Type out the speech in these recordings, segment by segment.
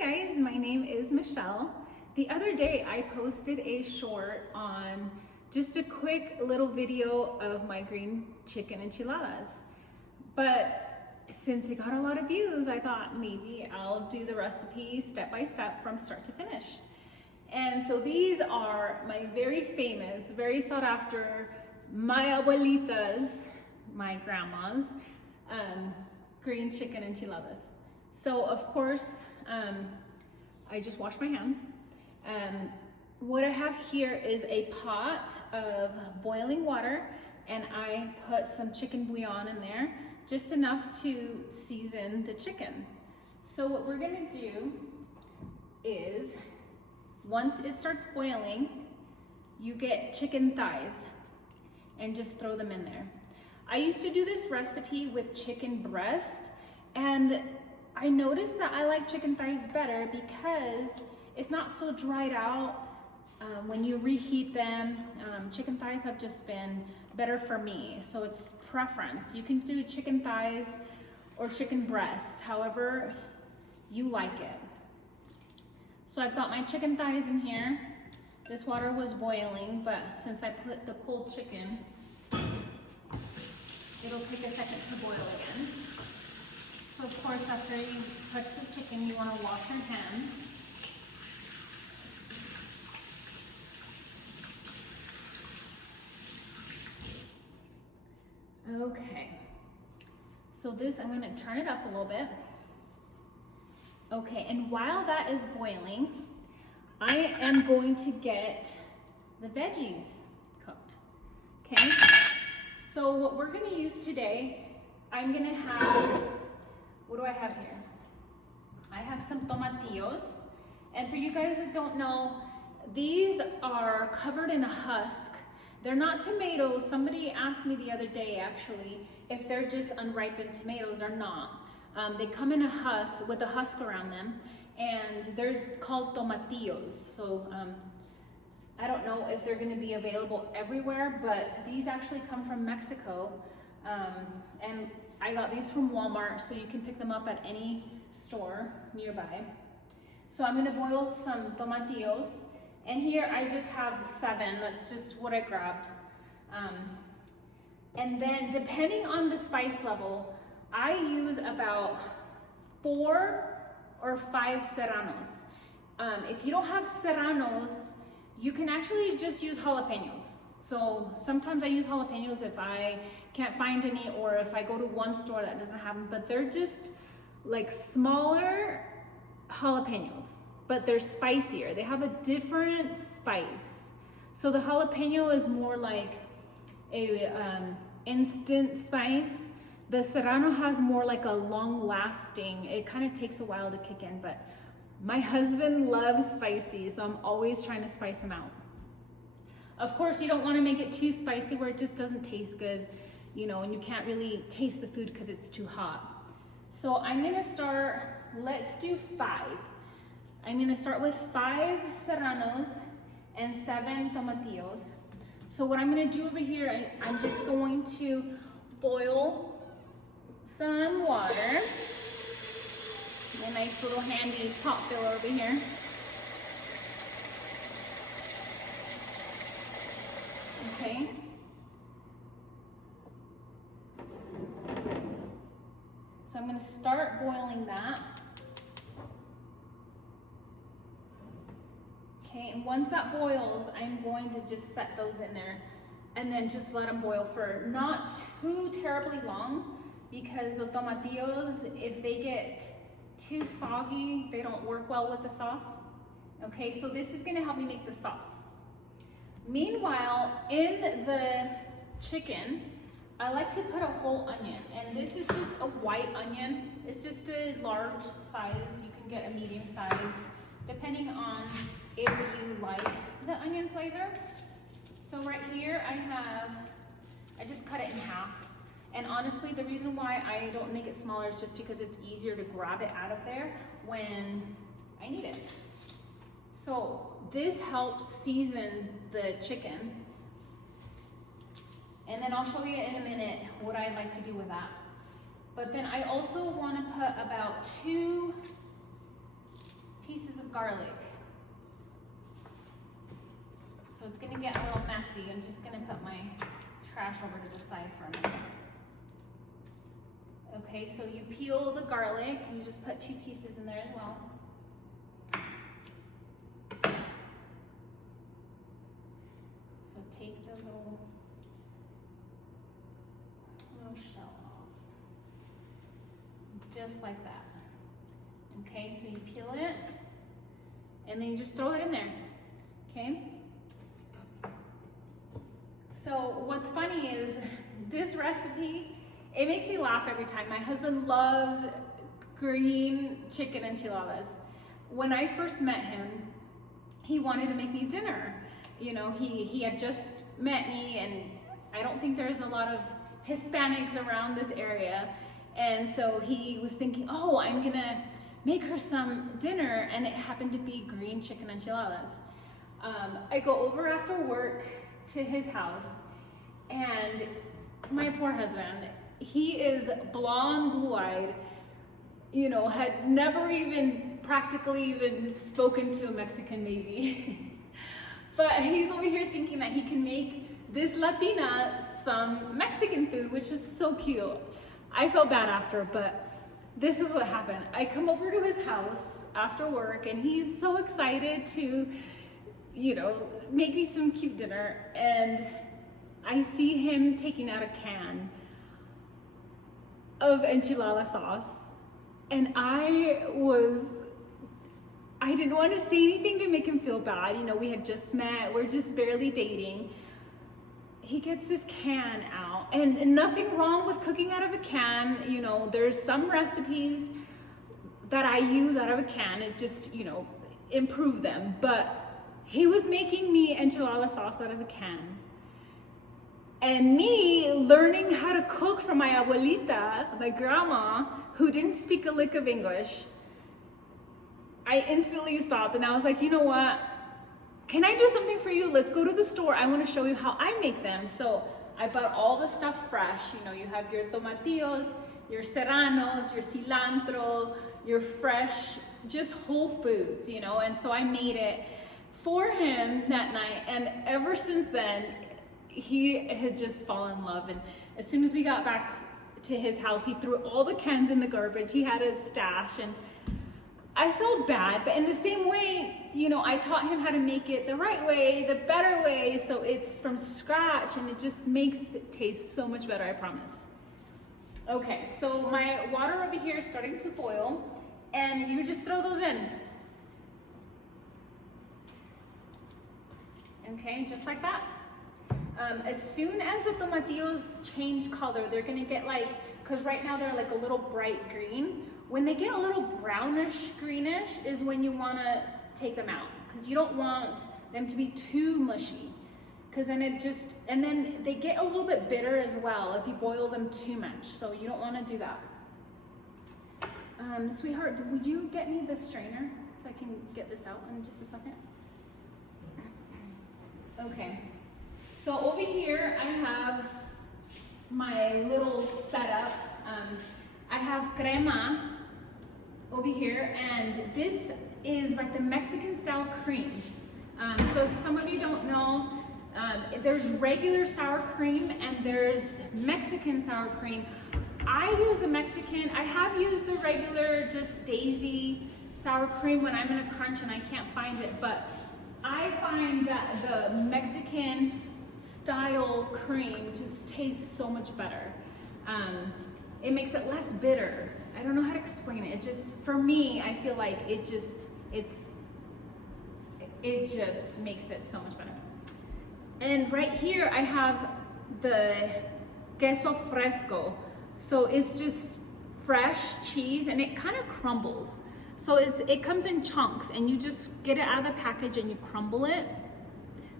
guys, my name is Michelle. The other day I posted a short on just a quick little video of my green chicken enchiladas. But since it got a lot of views, I thought maybe I'll do the recipe step by step from start to finish. And so these are my very famous, very sought after, my abuelitas, my grandma's, green chicken enchiladas. So of course, I just washed my hands. What I have here is a pot of boiling water, and I put some chicken bouillon in there, just enough to season the chicken. So what we're gonna do is, once it starts boiling, you get chicken thighs and just throw them in there. I used to do this recipe with chicken breast, and I noticed that I like chicken thighs better because it's not so dried out. When you reheat them, chicken thighs have just been better for me. So it's preference. You can do chicken thighs or chicken breast, however you like it. So I've got my chicken thighs in here. This water was boiling, but since I put the cold chicken, it'll take a second to boil again. So of course, after you touch the chicken, you want to wash your hands. Okay, so this, I'm going to turn it up a little bit. Okay, and while that is boiling, I am going to get the veggies cooked. Okay, so what we're going to use today, I'm going to have, what do I have here? I have some tomatillos, and for you guys that don't know, these are covered in a husk. They're not tomatoes. Somebody asked me the other day, actually, if they're just unripened tomatoes or not. They come in a husk, with a husk around them, and they're called tomatillos. So I don't know if they're gonna be available everywhere, but these actually come from Mexico. And I got these from Walmart, so you can pick them up at any store nearby. So I'm gonna boil some tomatillos. And here I just have 7, that's just what I grabbed. And then depending on the spice level, I use about 4 or 5 serranos. If you don't have serranos, you can actually just use jalapenos. So sometimes I use jalapenos if I can't find any, or if I go to one store that doesn't have them, but they're just like smaller jalapenos. But they're spicier. They have a different spice. So the jalapeno is more like a instant spice. The serrano has more like a long lasting, it kind of takes a while to kick in, but my husband loves spicy, so I'm always trying to spice him out. Of course, you don't want to make it too spicy where it just doesn't taste good, you know, and you can't really taste the food because it's too hot. So I'm gonna start, let's do 5. I'm gonna start with 5 serranos and 7 tomatillos. So what I'm gonna do over here, I'm just going to boil some water. A nice little handy pot filler over here. Okay. So I'm gonna start boiling that. Okay, and once that boils, I'm going to just set those in there and then just let them boil for not too terribly long, because the tomatillos, if they get too soggy, they don't work well with the sauce. Okay, so this is gonna help me make the sauce. Meanwhile, in the chicken, I like to put a whole onion, and this is just a white onion. It's just a large size. You can get a medium size, depending on if you like the onion flavor. So right here I just cut it in half. And honestly, the reason why I don't make it smaller is just because it's easier to grab it out of there when I need it. So this helps season the chicken. And then I'll show you in a minute what I like to do with that. But then I also want to put about 2 garlic. So it's gonna get a little messy. I'm just gonna put my trash over to the side for a minute. Okay, so you peel the garlic. You just put 2 pieces in there as well. So take the little shell off. Just like that. Okay, so you peel it and then you just throw it in there. Okay? So what's funny is this recipe, it makes me laugh every time. My husband loves green chicken enchiladas. When I first met him, he wanted to make me dinner. You know, he had just met me, and I don't think there's a lot of Hispanics around this area. And so he was thinking, oh, I'm gonna make her some dinner, and it happened to be green chicken enchiladas. I go over after work to his house, and my poor husband, he is blonde, blue-eyed, you know, had never even practically even spoken to a Mexican maybe. But he's over here thinking that he can make this Latina some Mexican food, which was so cute. I felt bad after, but this is what happened. I come over to his house after work, and he's so excited to, you know, make me some cute dinner, and I see him taking out a can of enchilada sauce, and I didn't want to say anything to make him feel bad. You know, we had just met, we're just barely dating. He gets this can out, and nothing wrong with cooking out of a can. You know, there's some recipes that I use out of a can, it just, you know, improve them. But he was making me enchilada sauce out of a can. And me learning how to cook from my abuelita, my grandma, who didn't speak a lick of English, I instantly stopped, and I was like, you know what? Can I do something for you? Let's go to the store. I want to show you how I make them. So I bought all the stuff fresh. You know, you have your tomatillos, your serranos, your cilantro, your fresh, just whole foods, you know. And so I made it for him that night. And ever since then, he had just fallen in love. And as soon as we got back to his house, he threw all the cans in the garbage. He had a stash, and I felt bad, but in the same way, you know, I taught him how to make it the right way, the better way, so it's from scratch, and it just makes it taste so much better, I promise. Okay, so my water over here is starting to boil, and you just throw those in. Okay, just like that. As soon as the tomatillos change color, they're gonna get like, because right now they're like a little bright green. When they get a little brownish, greenish is when you wanna take them out, because you don't want them to be too mushy, because then it just, and then they get a little bit bitter as well if you boil them too much, so you don't wanna do that. Sweetheart, would you get me the strainer so I can get this out in just a second? Okay, so over here I have my little setup. I have crema over here, and this is like the Mexican style cream. So if some of you don't know, there's regular sour cream and there's Mexican sour cream. I use the Mexican. I have used the regular just Daisy sour cream when I'm in a crunch and I can't find it, but I find that the Mexican style cream just tastes so much better. It makes it less bitter. I don't know how to explain it. It just, for me, I feel like it just makes it so much better. And right here I have the queso fresco. So it's just fresh cheese, and it kind of crumbles. So it comes in chunks, and you just get it out of the package and you crumble it.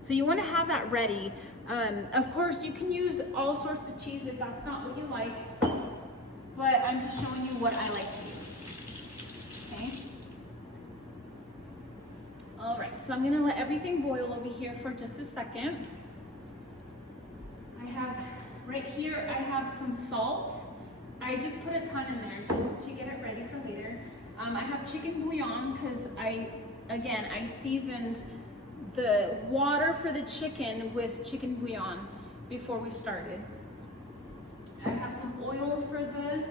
So you want to have that ready. Of course, you can use all sorts of cheese if that's not what you like, but I'm just showing you what I like to use. Okay. All right, so I'm gonna let everything boil over here for just a second. I have, right here, I have some salt. I just put a ton in there just to get it ready for later. I have chicken bouillon because I again, I seasoned the water for the chicken with chicken bouillon before we started. I have some oil for the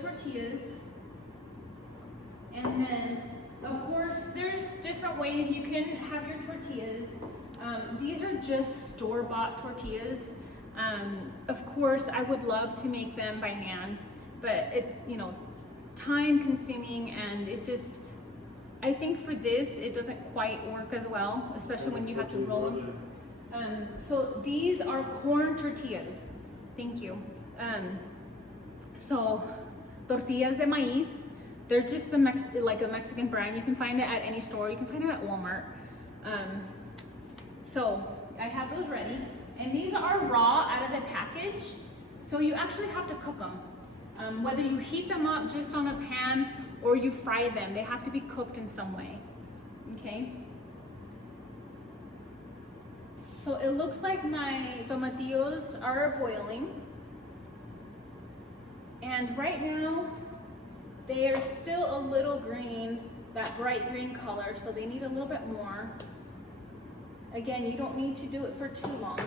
tortillas. And then, of course, there's different ways you can have your tortillas. These are just store-bought tortillas. Of course, I would love to make them by hand, but it's, you know, time consuming, and it just, I think for this, it doesn't quite work as well, especially when you have to roll them. So these are corn tortillas. Thank you. So tortillas de maíz, they're just like a Mexican brand. You can find it at any store. You can find them at Walmart. So I have those ready. And these are raw out of the package. So you actually have to cook them. Whether you heat them up just on a pan or you fry them, they have to be cooked in some way. Okay? So it looks like my tomatillos are boiling. And right now, they are still a little green, that bright green color, so they need a little bit more. Again, you don't need to do it for too long.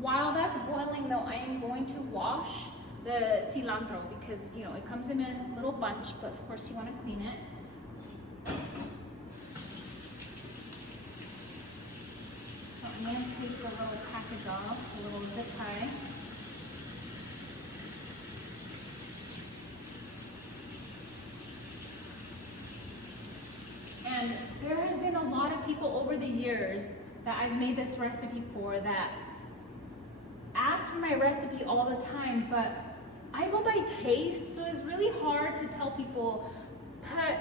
While that's boiling though, I am going to wash the cilantro because, you know, it comes in a little bunch, but of course you want to clean it. So I'm going to take the little package off, a little zip tie. And there has been a lot of people over the years that I've made this recipe for that ask for my recipe all the time, but I go by taste, so it's really hard to tell people put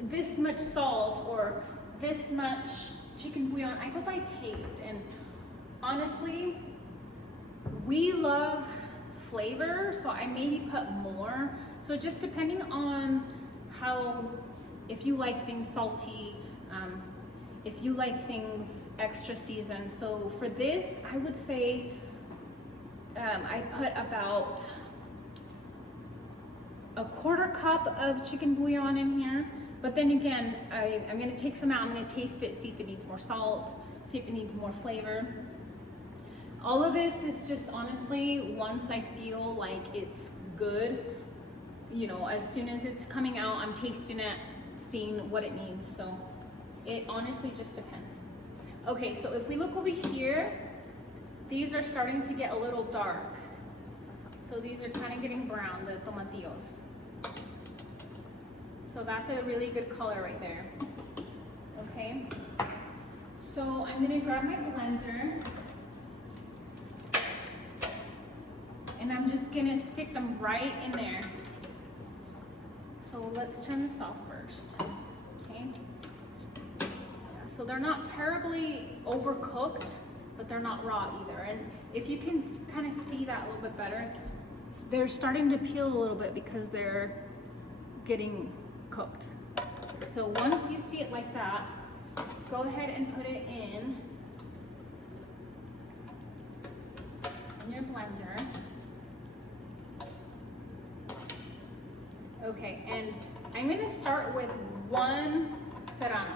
this much salt or this much chicken bouillon. I go by taste, and honestly, we love flavor, so I maybe put more. So just depending on how, if you like things salty, if you like things extra seasoned. So for this, I would say I put about a 1/4 cup of chicken bouillon in here. But then again, I'm gonna take some out, I'm gonna taste it, see if it needs more salt, see if it needs more flavor. All of this is just honestly, once I feel like it's good, you know, as soon as it's coming out, I'm tasting it, seeing what it needs. So it honestly just depends. Okay, so if we look over here, these are starting to get a little dark. So these are kind of getting brown, the tomatillos. So that's a really good color right there. Okay, so I'm gonna grab my blender and I'm just gonna stick them right in there. So let's turn this off first, okay? So they're not terribly overcooked, but they're not raw either. And if you can kind of see that a little bit better, they're starting to peel a little bit because they're getting cooked. So once you see it like that, go ahead and put it in your blender. Okay, and I'm gonna start with 1 serrano,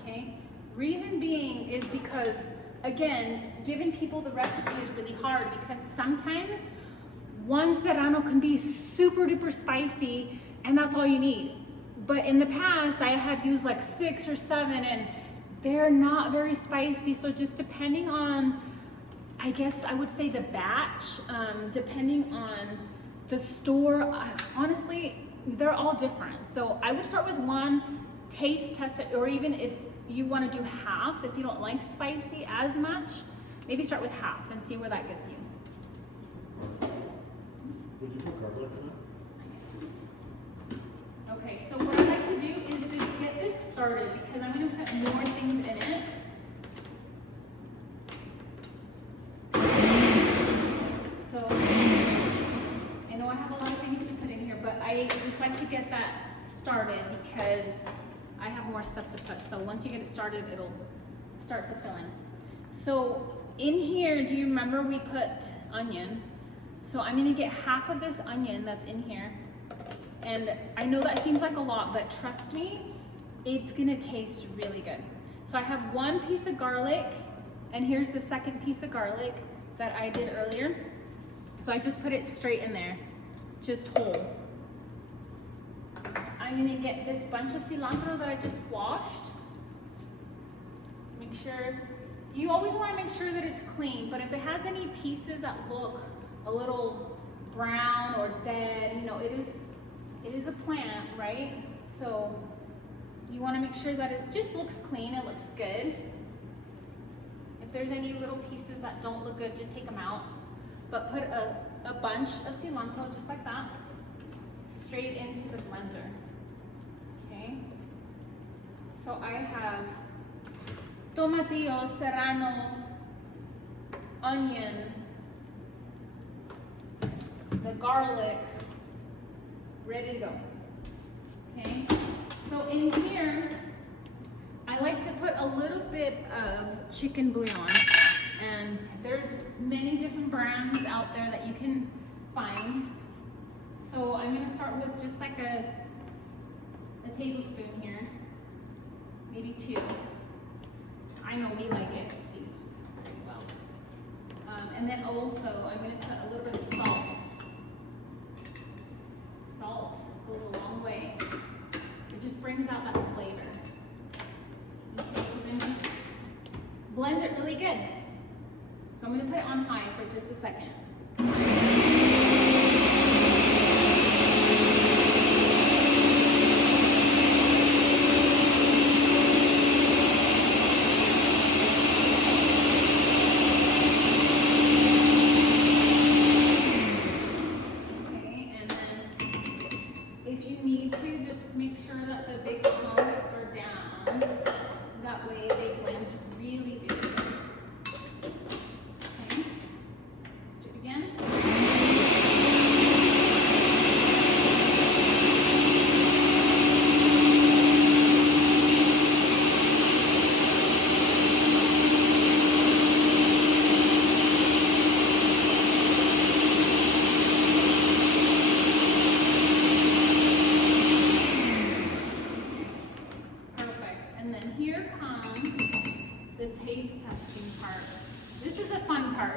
okay? Reason being is because, again, giving people the recipe is really hard because sometimes 1 serrano can be super duper spicy and that's all you need. But in the past, I have used like 6 or 7 and they're not very spicy. So just depending on, I guess I would say the batch, depending on the store, honestly, they're all different. So I would start with 1, test it, or even if you want to do half, if you don't like spicy as much, maybe start with half and see where that gets you. Would you put garlic in it? Okay, so what I like to do is just get this started because I'm going to put more things in it. So I know I have a lot of things to put in here, but I just like to get that started because I have more stuff to put. So once you get it started, it'll start to fill in. So in here, do you remember we put onion? So I'm gonna get half of this onion that's in here And I know that seems like a lot, but trust me, it's gonna taste really good. So I have one piece of garlic, and here's the second piece of garlic that I did earlier. So I just put it straight in there, just whole. I'm gonna get this bunch of cilantro that I just washed. Make sure, you always wanna make sure that it's clean, but if it has any pieces that look a little brown or dead, you know, it is a plant, right? So you wanna make sure that it just looks clean, it looks good. If there's any little pieces that don't look good, just take them out. But put a bunch of cilantro, just like that, straight into the blender, okay? So I have tomatillos, serranos, onion, the garlic, ready to go, okay? So in here, I like to put a little bit of chicken bouillon, and there's many different brands out there that you can find. So I'm gonna start with just like a tablespoon here, maybe 2. I know we like it seasoned pretty well. And then also I'm gonna put a little bit of salt. Salt goes a long way. It just brings out that flavor. Okay, so then just blend it really good. So I'm gonna put it on high for just a second.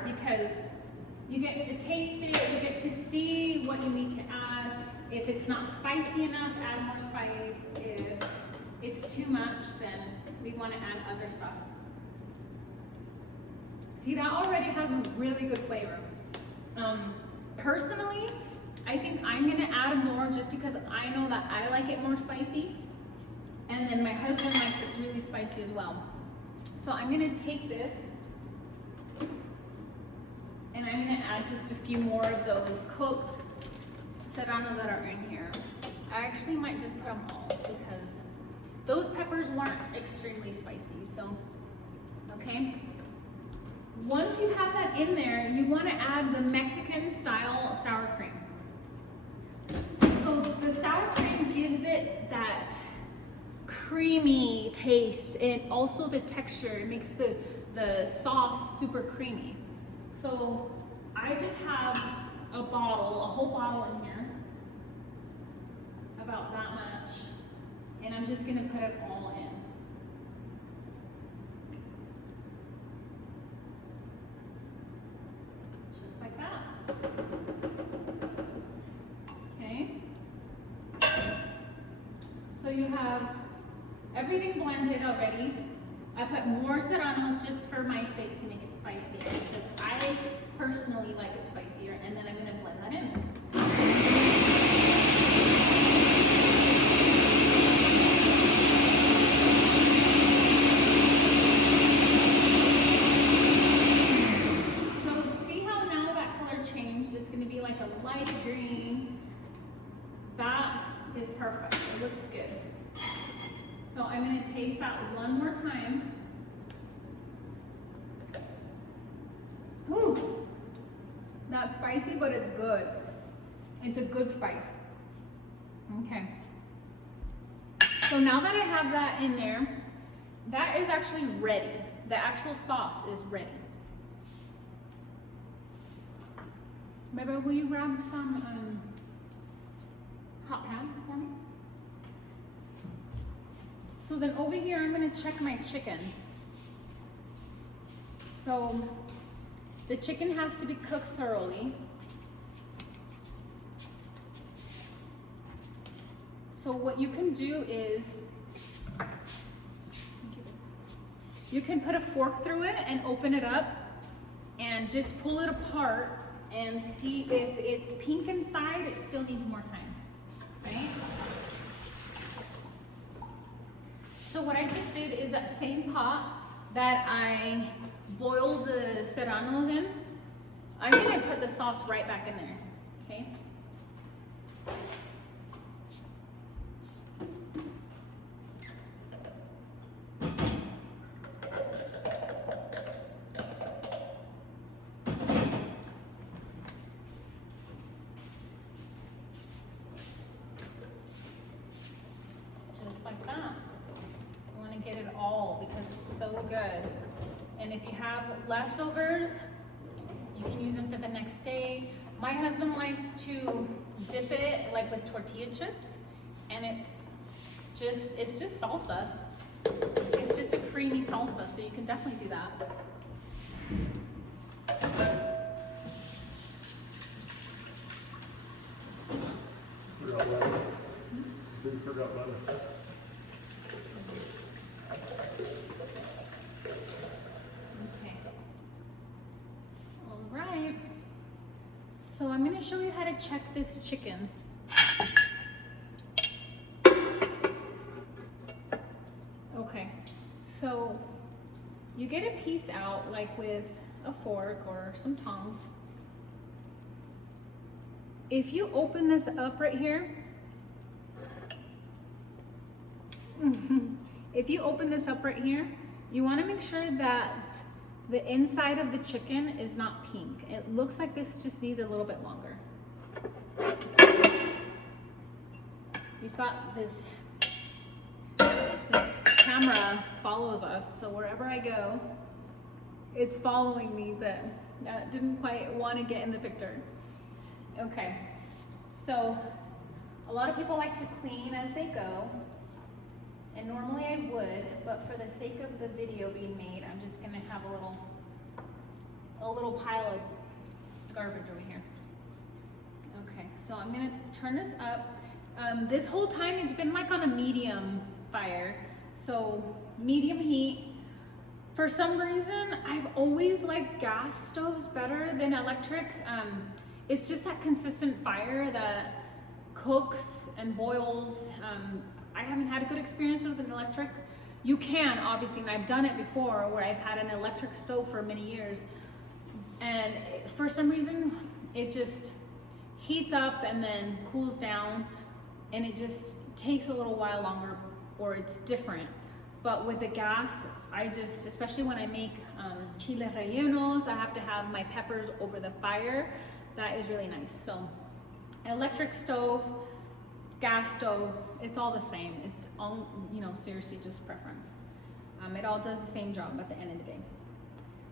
Because you get to taste it, you get to see what you need to add. If it's not spicy enough, add more spice. If it's too much, then we want to add other stuff. See, that already has a really good flavor. Personally, I think I'm gonna add more just because I know that I like it more spicy. And then my husband likes it really spicy as well. So I'm gonna take this and I'm gonna add just a few more of those cooked serranos that are in here. I actually might just put them all because those peppers weren't extremely spicy, so, okay. Once you have that in there, you wanna add the Mexican style sour cream. So the sour cream gives it that creamy taste and also the texture. It makes the sauce super creamy. So I just have a whole bottle in here, about that much, and I'm just gonna put it all in. Just like that. Okay. So you have everything blended already. I put more serranos just for my sake to make it spicier because I personally like it spicier, and then I'm gonna blend that in. So see how now that color changed? It's gonna be like a light green. That is perfect, it looks good. So I'm gonna taste that one more time. Whew. Not spicy, but it's good. It's a good spice. Okay. So now that I have that in there, that is actually ready. The actual sauce is ready. Maybe will you grab some hot pans for me. So then over here, I'm gonna check my chicken. So the chicken has to be cooked thoroughly. So what you can do is, you can put a fork through it and open it up and just pull it apart and see if it's pink inside, it still needs more time, right? So what I just did is that same pot that I boiled the serranos in, I'm gonna put the sauce right back in there, okay? Just like that. I want to get it all because it's so good. And if you have leftovers, you can use them for the next day. My husband likes to dip it like with tortilla chips, and it's just salsa. It's just a creamy salsa, so you can definitely do that. Forgot lettuce. Didn't forget lettuce. Okay. All right. So I'm going to show you how to check this chicken. Okay. So you get a piece out like with a fork or some tongs. If you open this up right here, if you open this up right here, you want to make sure that the inside of the chicken is not pink. It looks like this just needs a little bit longer. You've got this, the camera follows us, so wherever I go, it's following me, but didn't quite want to get in the picture. Okay, so a lot of people like to clean as they go. And normally I would, but for the sake of the video being made, I'm just gonna have a little pile of garbage over here. Okay, so I'm gonna turn this up. This whole time it's been like on a medium fire, so medium heat. For some reason, I've always liked gas stoves better than electric. It's just that consistent fire that cooks and boils. I haven't had a good experience with an electric. You can, obviously, and I've done it before where I've had an electric stove for many years. And for some reason, it just heats up and then cools down, and it just takes a little while longer, or it's different. But with the gas, especially when I make chile rellenos, I have to have my peppers over the fire. That is really nice. So electric stove, gas stove, it's all the same. It's all, seriously just preference. It all does the same job at the end of the day.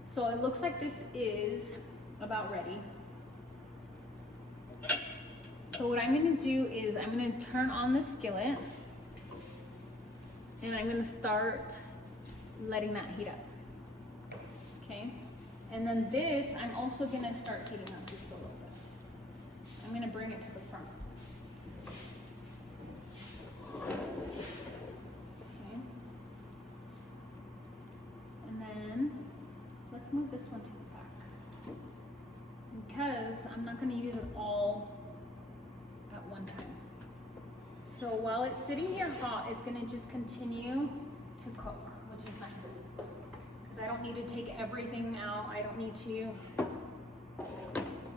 So it looks like this is about ready. So what I'm gonna do is I'm gonna turn on the skillet and I'm gonna start letting that heat up. Okay? And then this, I'm also gonna start heating up just a little bit. I'm gonna bring it to the front. Okay. And then let's move this one to the back, because I'm not going to use it all at one time. So while it's sitting here hot, it's going to just continue to cook, which is nice, because I don't need to take everything out. I don't need to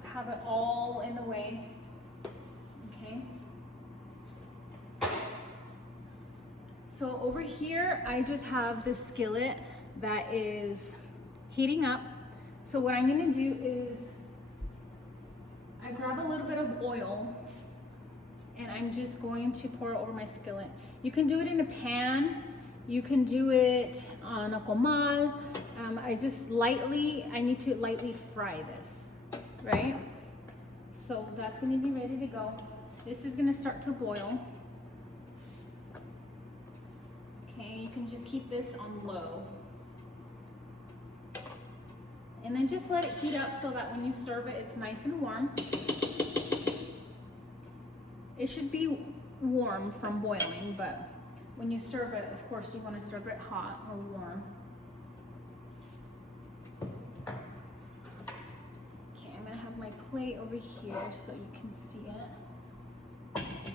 have it all in the way. Okay. So over here, I just have this skillet that is heating up. So what I'm gonna do is I grab a little bit of oil and I'm just going to pour it over my skillet. You can do it in a pan. You can do it on a comal. I need to lightly fry this, right? So that's gonna be ready to go. this is gonna start to boil. Okay, you can just keep this on low. And then just let it heat up so that when you serve it, it's nice and warm. It should be warm from boiling, but when you serve it, of course, you want to serve it hot or warm. Okay, I'm gonna have my plate over here so you can see it. Okay.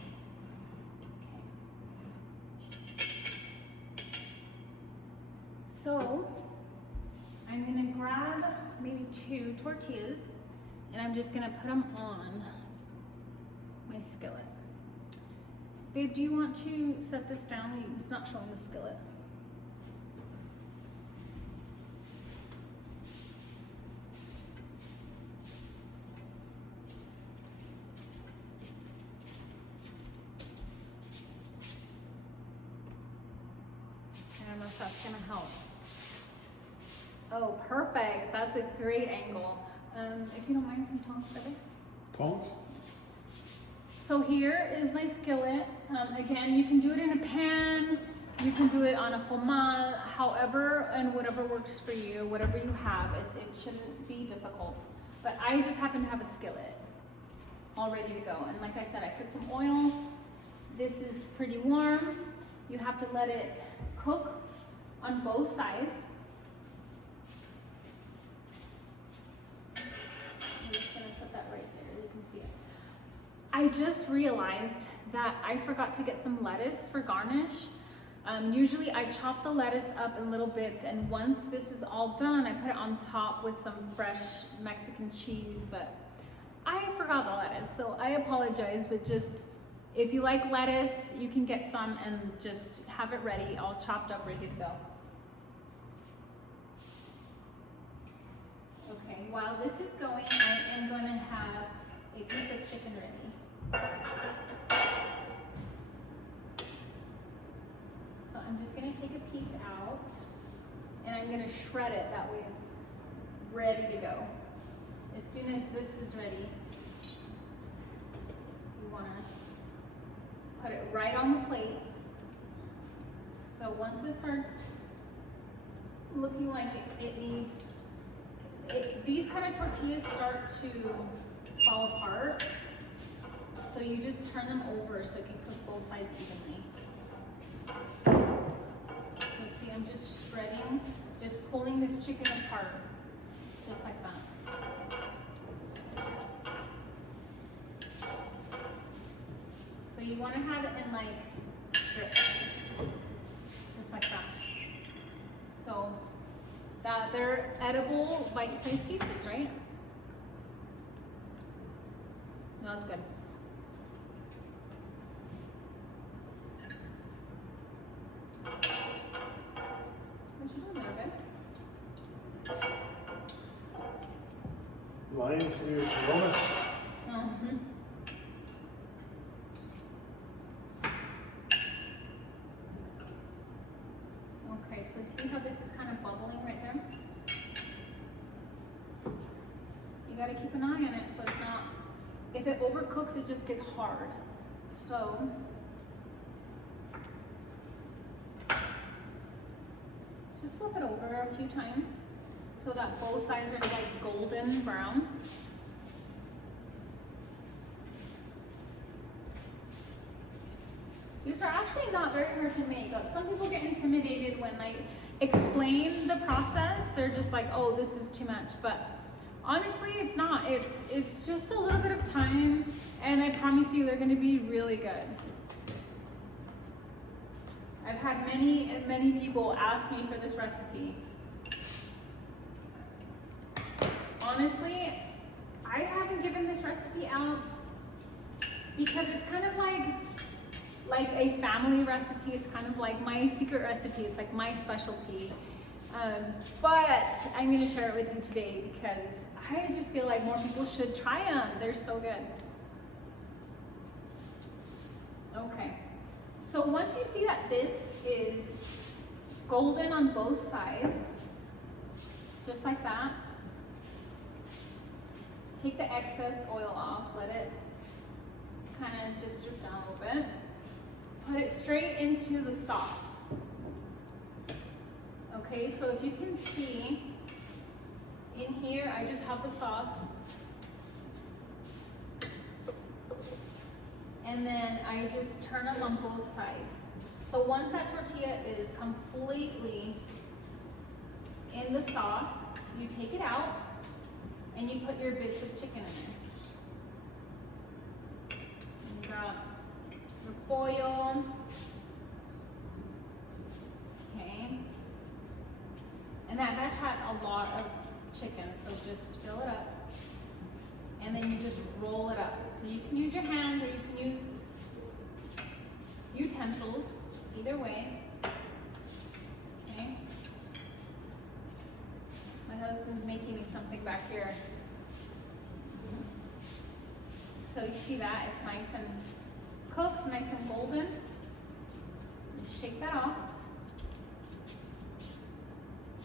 So, I'm gonna grab maybe 2 tortillas and I'm just gonna put them on my skillet. Babe, do you want to set this down? It's not showing the skillet. I don't know if that's gonna help. Oh, perfect. That's a great angle. If you don't mind, some tongs, baby. Tongs? So here is my skillet. Again, you can do it in a pan, you can do it on a comal, however and whatever works for you, whatever you have. It shouldn't be difficult. But I just happen to have a skillet all ready to go. And like I said, I put some oil. This is pretty warm. You have to let it cook on both sides. I'm just gonna put that right there, you can see it. I just realized that I forgot to get some lettuce for garnish. Usually I chop the lettuce up in little bits, and once this is all done, I put it on top with some fresh Mexican cheese, but I forgot the lettuce, so I apologize, but just, if you like lettuce, you can get some and just have it ready, all chopped up, ready to go. Okay, while this is going, I am gonna have a piece of chicken ready. So I'm just gonna take a piece out and I'm gonna shred it, that way it's ready to go. As soon as this is ready, you wanna put it right on the plate. So once it starts looking like it needs, these kind of tortillas start to fall apart. So you just turn them over so it can cook both sides evenly. So see, I'm just shredding, just pulling this chicken apart, just like that. So you want to have it in like strips, just like that. So that they're edible bite-sized pieces, right? No, that's good. What you doing there, babe? Lying for your corona? Mm-hmm. Okay, so see how this is kind of bubbling right there? You gotta keep an eye on it so it's not, if it overcooks, it just gets hard. So, just flip it over a few times so that both sides are like golden brown. These are actually not very hard to make. Some people get intimidated when I explain the process. They're just like, oh, this is too much. But honestly, it's not. It's just a little bit of time, and I promise you they're gonna be really good. I've had many people ask me for this recipe. Honestly, I haven't given this recipe out because it's kind of like a family recipe. It's kind of like my secret recipe. It's like my specialty. But I'm gonna share it with you today because I just feel like more people should try them. They're so good. Okay. So once you see that this is golden on both sides, just like that, take the excess oil off, let it kind of just drip down a little bit. Put it straight into the sauce. Okay, so if you can see, in here I just have the sauce. And then I just turn along both sides. So once that tortilla is completely in the sauce, you take it out and you put your bits of chicken in there. You got your pollo. Okay. And that batch had a lot of chicken, so just fill it up. And then you just roll it up. So you can use your hands or you can use utensils, either way. Okay. My husband's making me something back here. So you see that? It's nice and cooked, nice and golden. Just shake that off.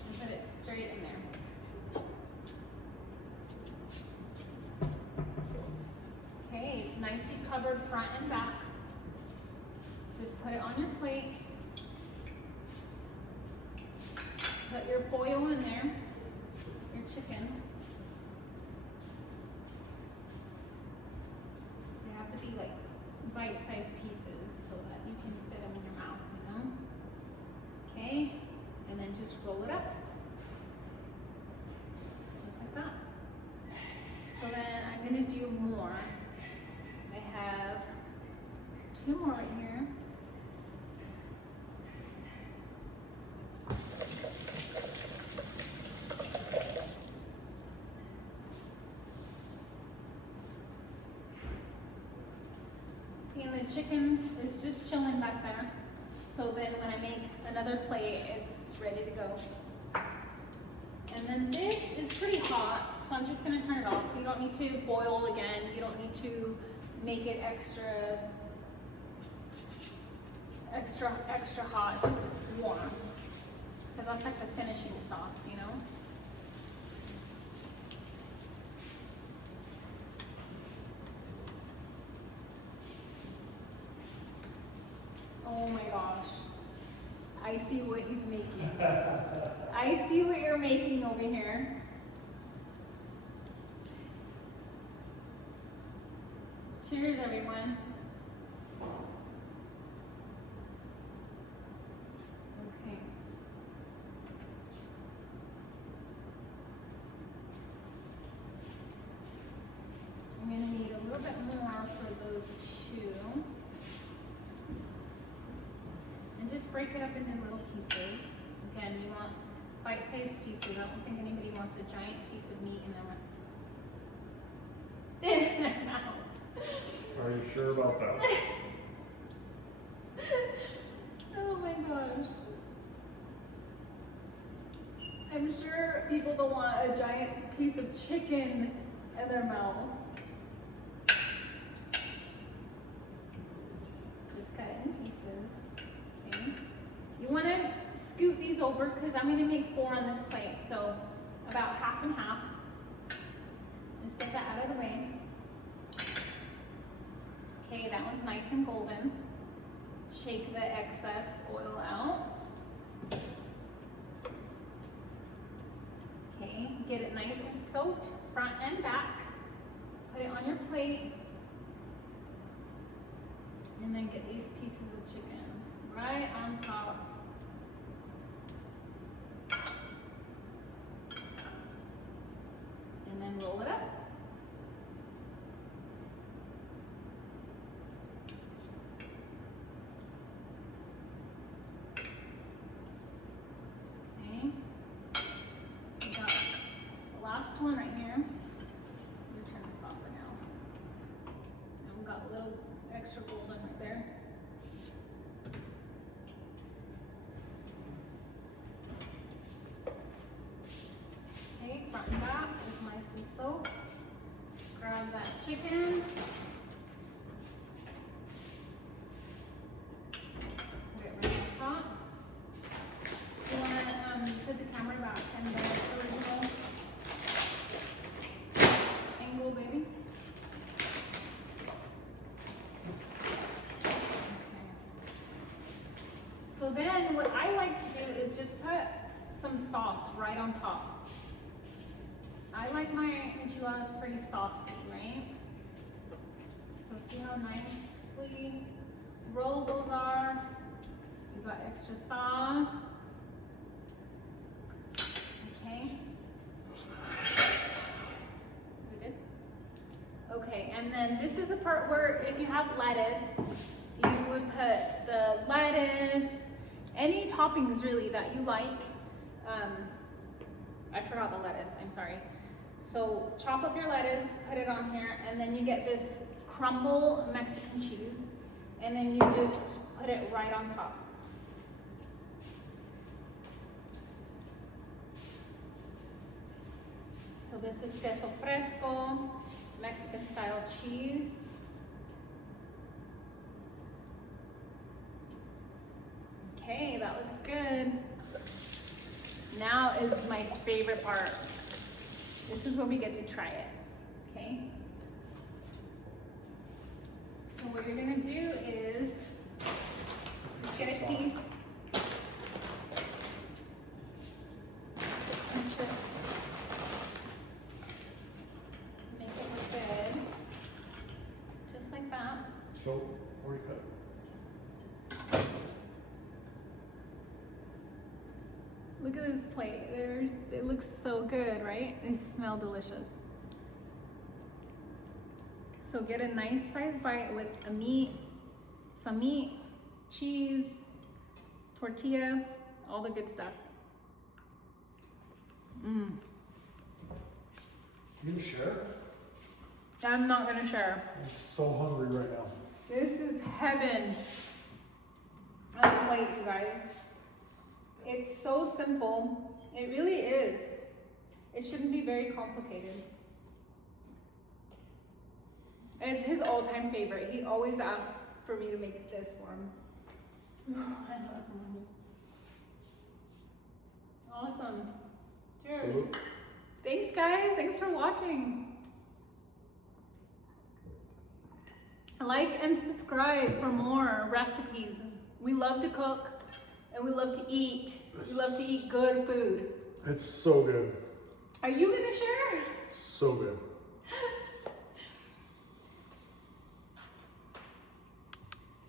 And put it straight in there. Okay, it's nicely covered front and back. Just put it on your plate. Put your pollo in there, your chicken. They have to be like bite-sized pieces so that you can fit them in your mouth, you know? Okay, and then just roll it up. Just like that. So then I'm gonna do more. I have 2 more right here. See, and the chicken is just chilling back there. So then when I make another plate, it's ready to go. And then this is pretty hot, so I'm just gonna turn it off. You don't need to boil again. You don't need to make it extra hot, just warm. Because that's like the finishing sauce, you know? Oh my gosh. I see what he's making. I see what you're making over here. Cheers, everyone. Okay. I'm going to need a little bit more for those 2. And just break it up into little pieces. Again, you want bite-sized pieces. I don't think anybody wants a giant piece of meat in their mouth. Are you sure about that? Oh my gosh. I'm sure people don't want a giant piece of chicken in their mouth. Just cut it in pieces. Okay. You want to scoot these over because I'm going to make 4 on this plate. So about half and half. Just get that out of the way. Okay, that one's nice and golden. Shake the excess oil out. Okay, get it nice and soaked, front and back. Put it on your plate. And then get these pieces of chicken right on top. And then roll it up. One right here. Let me turn this off for now. And we've got a little extra golden right there. Okay, front and back is nicely soaked. Grab that chicken. Put it right on top. You want to put the camera back and the original angle, baby. So then what I like to do is just put some sauce right on top. I like my enchiladas pretty saucy, right? So see how nicely rolled those are? You got extra sauce. Okay. We good? Okay, and then this is the part where if you have lettuce, you would put the lettuce, any toppings really that you like. I forgot the lettuce, I'm sorry. So chop up your lettuce, put it on here, and then you get this crumble Mexican cheese, and then you just put it right on top. So this is queso fresco, Mexican style cheese. Okay, that looks good. Now is my favorite part. This is where we get to try it, okay? So what you're gonna do is just get a piece. Some chips. Make it look good. Just like that. So, where you cut? Look at this plate. It looks so good, right? They smell delicious. So get a nice sized bite with some meat, cheese, tortilla, all the good stuff. You gonna share? I'm not gonna share. I'm so hungry right now. This is heaven on a plate, you guys. It's so simple. It really is. It shouldn't be very complicated. It's his all-time favorite. He always asks for me to make this for him. I know that's wonderful. Awesome. Cheers. Salute. Thanks, guys. Thanks for watching. Like and subscribe for more recipes. We love to cook and we love to eat. We love to eat good food. It's so good. Are you gonna share? So good.